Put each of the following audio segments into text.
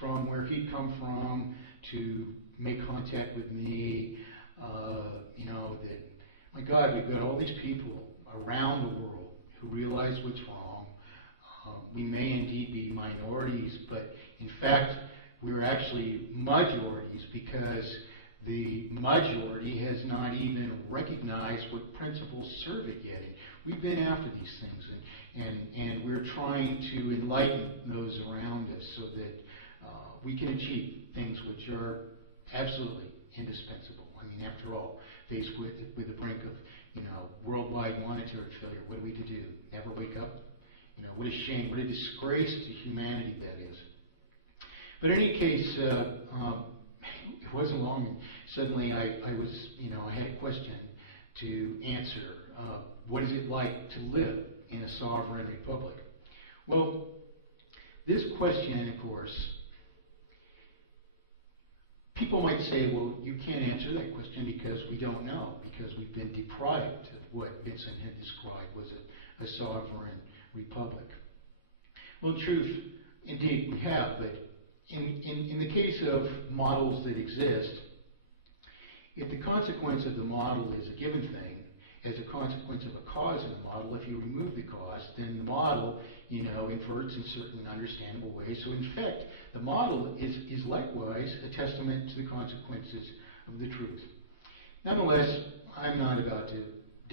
from where he'd come from to make contact with me. You know, that, my God, we've got all these people around the world who realize what's wrong. We may indeed be minorities, but in fact, we're actually majorities, because the majority has not even recognized what principles serve it yet. We've been after these things, and we're trying to enlighten those around us so that we can achieve things which are absolutely indispensable. I mean, after all, faced with the brink of, you know, worldwide monetary failure, what are we to do? Never wake up? You know, what a shame, what a disgrace to humanity that is. But in any case, it wasn't long. Suddenly, I was, you know, I had a question to answer. What is it like to live in a sovereign republic? Well, this question, of course, people might say, well, you can't answer that question because we don't know, because we've been deprived of what Vincent had described was a sovereign republic. Well, in truth, indeed, we have, but in the case of models that exist, if the consequence of the model is a given thing, as a consequence of a cause in the model, if you remove the cause, then the model, you know, inverts in certain understandable ways. So in fact, the model is likewise a testament to the consequences of the truth. Nonetheless, I'm not about to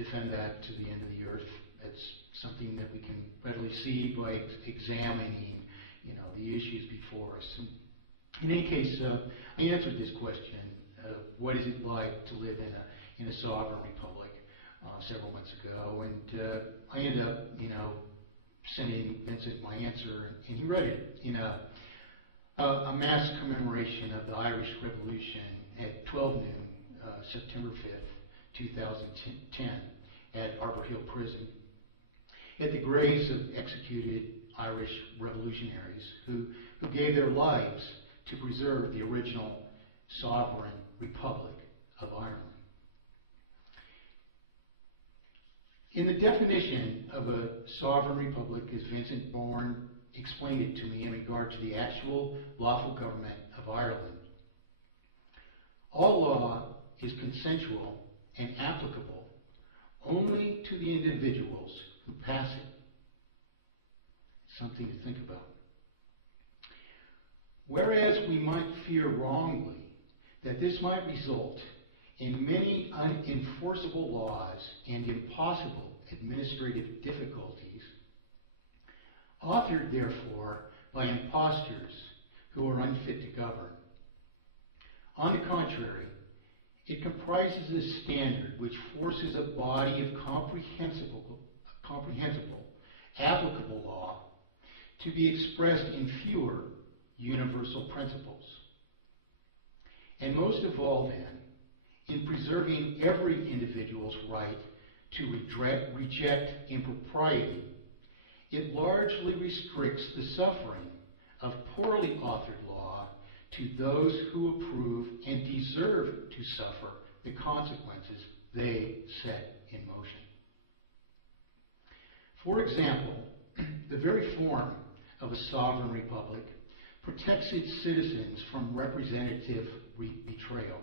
defend that to the end of the earth. That's something that we can readily see by examining, you know, the issues before us. And in any case, I answered this question: what is it like to live in a sovereign republic? Several months ago, and I ended up, you know, sending Vincent my answer, and he read it in a mass commemoration of the Irish Revolution at 12 noon, September 5th, 2010, at Arbor Hill Prison, at the graves of executed Irish revolutionaries who gave their lives to preserve the original sovereign republic of Ireland. In the definition of a sovereign republic, as Vincent Bourne explained it to me in regard to the actual lawful government of Ireland, all law is consensual and applicable only to the individuals who pass it. Something to think about. Whereas we might fear wrongly that this might result in many unenforceable laws and impossible administrative difficulties, authored therefore by impostors who are unfit to govern. On the contrary, it comprises a standard which forces a body of comprehensible, applicable law to be expressed in fewer universal principles. And most of all, then, in preserving every individual's right to reject impropriety, it largely restricts the suffering of poorly authored law to those who approve and deserve to suffer the consequences they set in motion. For example, the very form of a sovereign republic protects its citizens from representative betrayal.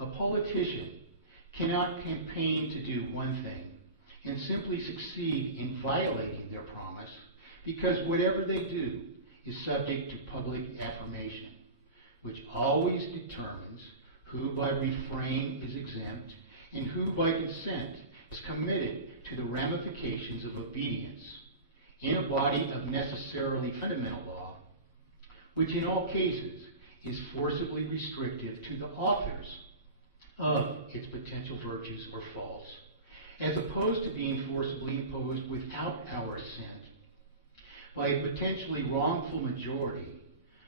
A politician cannot campaign to do one thing and simply succeed in violating their promise, because whatever they do is subject to public affirmation, which always determines who by refrain is exempt and who by consent is committed to the ramifications of obedience in a body of necessarily fundamental law, which in all cases is forcibly restrictive to the authors of its potential virtues or faults, as opposed to being forcibly imposed without our assent by a potentially wrongful majority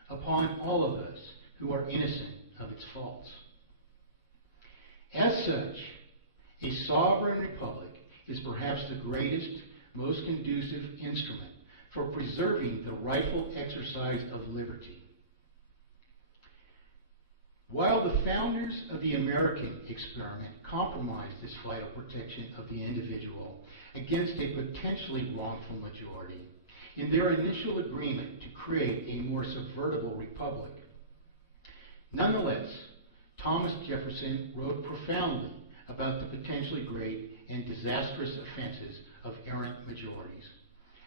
upon all of us who are innocent of its faults. As such, a sovereign republic is perhaps the greatest, most conducive instrument for preserving the rightful exercise of liberty. While the founders of the American experiment compromised this vital protection of the individual against a potentially wrongful majority, in their initial agreement to create a more subvertible republic. Nonetheless, Thomas Jefferson wrote profoundly about the potentially great and disastrous offenses of errant majorities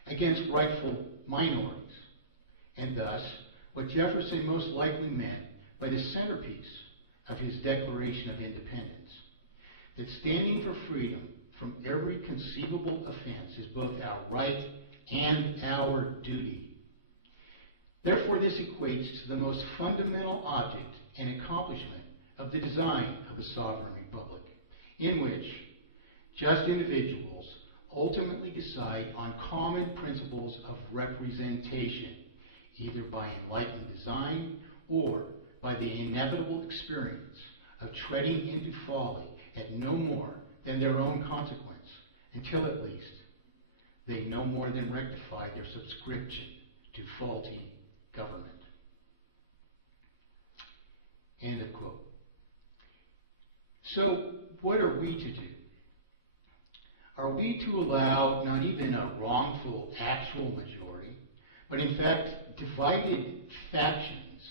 against rightful minorities, and thus what Jefferson most likely meant by the centerpiece of his Declaration of Independence, that standing for freedom from every conceivable offense is both our right and our duty. Therefore, this equates to the most fundamental object and accomplishment of the design of a sovereign republic, in which just individuals ultimately decide on common principles of representation, either by enlightened design or by the inevitable experience of treading into folly at no more than their own consequence, until at least they no more than rectify their subscription to faulty government. End of quote. So, what are we to do? Are we to allow not even a wrongful actual majority, but in fact divided factions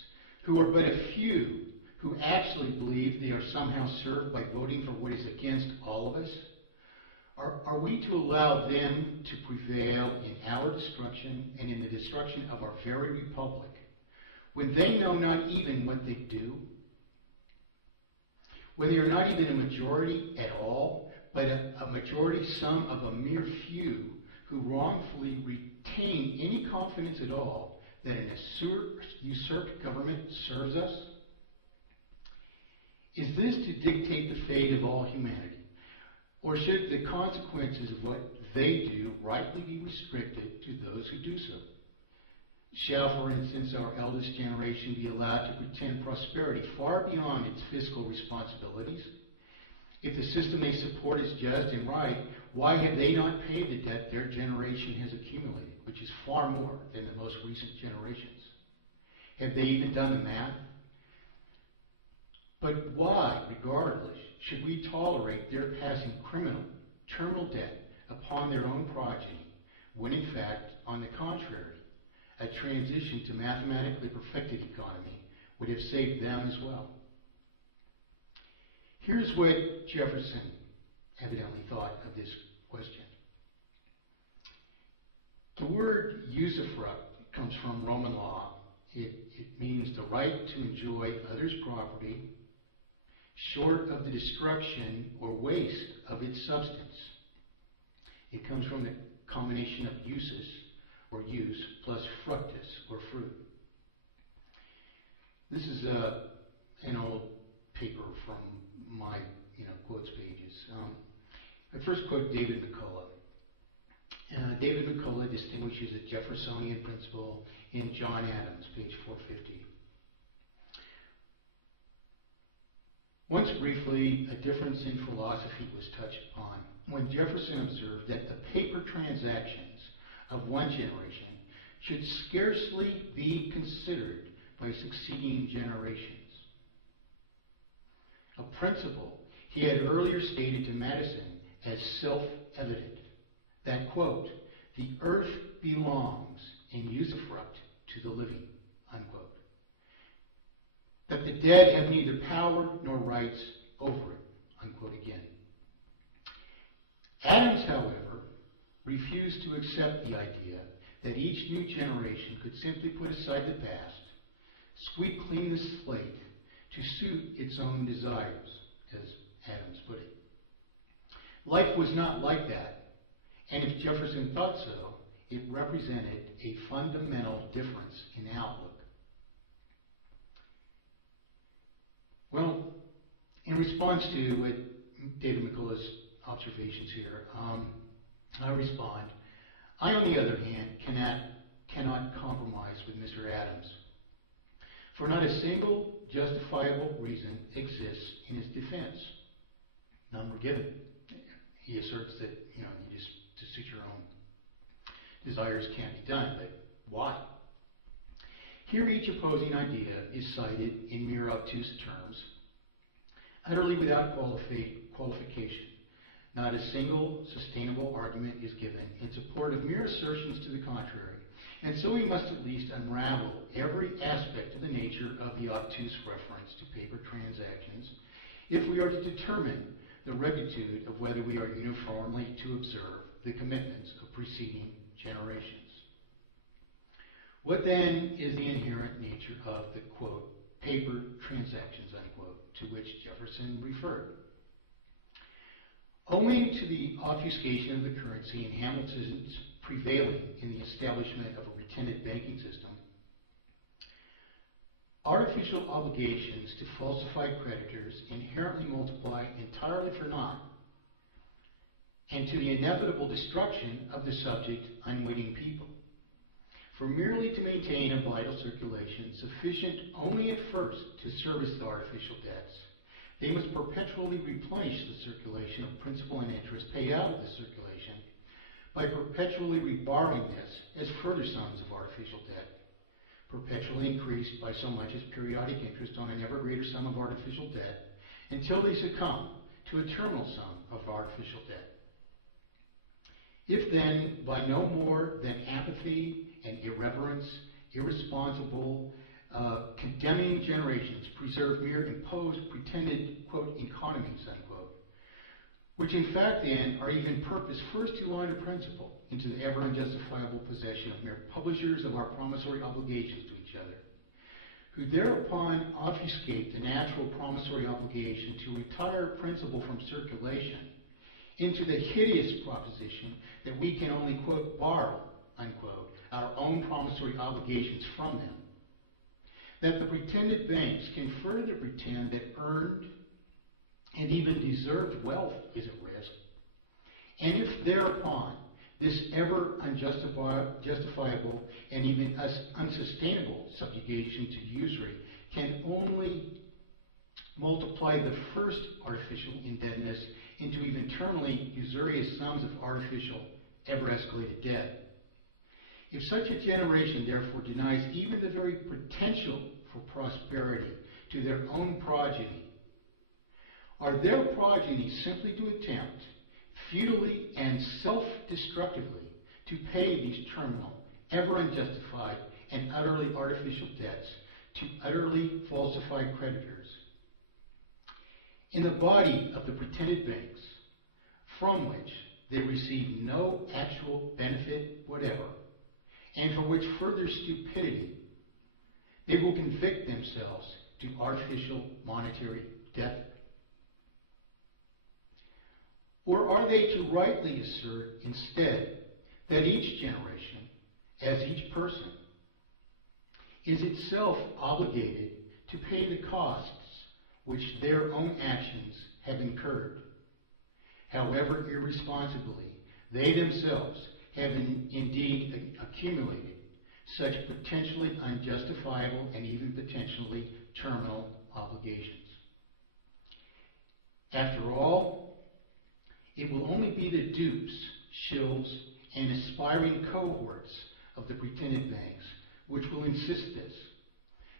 who are but a few who actually believe they are somehow served by voting for what is against all of us? Are we to allow them to prevail in our destruction and in the destruction of our very republic, when they know not even what they do? When they are not even a majority at all, but a majority sum of a mere few who wrongfully retain any confidence at all that an usurped government serves us? Is this to dictate the fate of all humanity? Or should the consequences of what they do rightly be restricted to those who do so? Shall, for instance, our eldest generation be allowed to pretend prosperity far beyond its fiscal responsibilities? If the system they support is just and right, why have they not paid the debt their generation has accumulated, which is far more than the most recent generations? Have they even done the math? But why, regardless, should we tolerate their passing criminal, terminal debt upon their own progeny, when in fact, on the contrary, a transition to mathematically perfected economy would have saved them as well? Here's what Jefferson evidently thought of this question. The word usufruct comes from Roman law. It means the right to enjoy others' property short of the destruction or waste of its substance. It comes from the combination of usus, or use, plus fructus, or fruit. This is an old paper from my quotes pages. I first quote David McCullough. David McCullough distinguishes a Jeffersonian principle in John Adams, page 450. Once briefly, a difference in philosophy was touched upon when Jefferson observed that the paper transactions of one generation should scarcely be considered by succeeding generations. A principle he had earlier stated to Madison as self-evident, that, quote, the earth belongs in usufruct to the living, unquote. That the dead have neither power nor rights over it, unquote again. Adams, however, refused to accept the idea that each new generation could simply put aside the past, sweep clean the slate to suit its own desires, as Adams put it. Life was not like that, and if Jefferson thought so, it represented a fundamental difference in outlook. Well, in response to David McCullough's observations here, I respond, I, on the other hand, cannot compromise with Mr. Adams, for not a single justifiable reason exists in his defense. None were given. He asserts that, you just to suit your own desires can't be done, but why? Here each opposing idea is cited in mere obtuse terms, utterly without qualification. Not a single sustainable argument is given in support of mere assertions to the contrary, And so we must at least unravel every aspect of the nature of the obtuse reference to paper transactions if we are to determine the rectitude of whether we are uniformly to observe the commitments of preceding generations. What then is the inherent nature of the, quote, paper transactions, unquote, to which Jefferson referred? Owing to the obfuscation of the currency and Hamilton's prevailing in the establishment of a retentive banking system, artificial obligations to falsified creditors inherently multiply entirely for naught, and to the inevitable destruction of the subject, unwitting people. For merely to maintain a vital circulation sufficient only at first to service the artificial debts, they must perpetually replenish the circulation of principal and interest paid out of the circulation by perpetually reborrowing this as further sums of artificial debt, perpetually increased by so much as periodic interest on an ever greater sum of artificial debt, until they succumb to a terminal sum of artificial debt. If then, by no more than apathy and irreverence, irresponsible, condemning generations preserve mere imposed, pretended, quote, economies, unquote, which in fact then are even purposed first to line of principle into the ever unjustifiable possession of mere publishers of our promissory obligations to each other, who thereupon obfuscate the natural promissory obligation to retire principal from circulation into the hideous proposition that we can only, quote, borrow, unquote, our own promissory obligations from them, that the pretended banks can further pretend that earned and even deserved wealth is at risk, and if thereupon this ever unjustifiable and even unsustainable subjugation to usury can only multiply the first artificial indebtedness into even terminally usurious sums of artificial, ever-escalated debt. If such a generation therefore denies even the very potential for prosperity to their own progeny, are their progeny simply to attempt, futilely and self-destructively, to pay these terminal, ever unjustified, and utterly artificial debts to utterly falsified creditors? In the body of the pretended banks, from which they receive no actual benefit whatever, and for which further stupidity they will convict themselves to artificial monetary death? Or are they to rightly assert instead that each generation, as each person, is itself obligated to pay the costs which their own actions have incurred, however irresponsibly they themselves have indeed accumulated such potentially unjustifiable and even potentially terminal obligations? After all, it will only be the dupes, shills, and aspiring cohorts of the pretended banks which will insist this,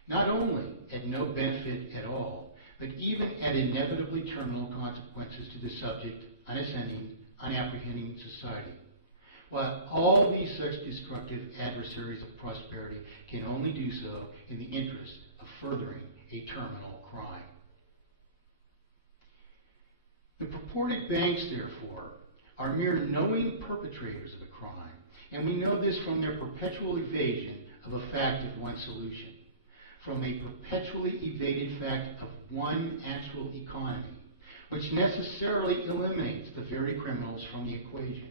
not only at no benefit at all, but even at inevitably terminal consequences to the subject, unascending, unapprehending society, while all these such destructive adversaries of prosperity can only do so in the interest of furthering a terminal crime. The purported banks, therefore, are mere knowing perpetrators of the crime, and we know this from their perpetual evasion of a fact of one solution, from a perpetually evaded fact of one actual economy, which necessarily eliminates the very criminals from the equation.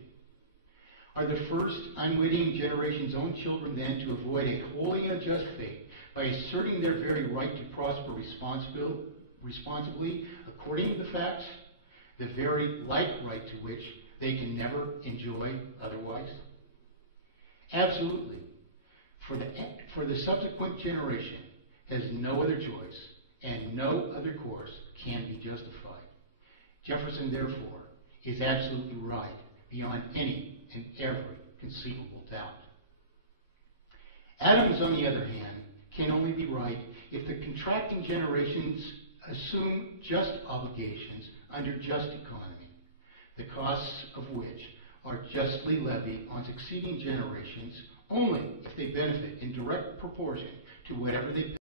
Are the first unwitting generation's own children then to avoid a wholly unjust fate by asserting their very right to prosper responsibly according to the facts, the very like right to which they can never enjoy otherwise? Absolutely. For the subsequent generation has no other choice, and no other course can be justified. Jefferson, therefore, is absolutely right beyond any and every conceivable doubt. Adams, on the other hand, can only be right if the contracting generations assume just obligations under just economy, the costs of which are justly levied on succeeding generations only if they benefit in direct proportion to whatever they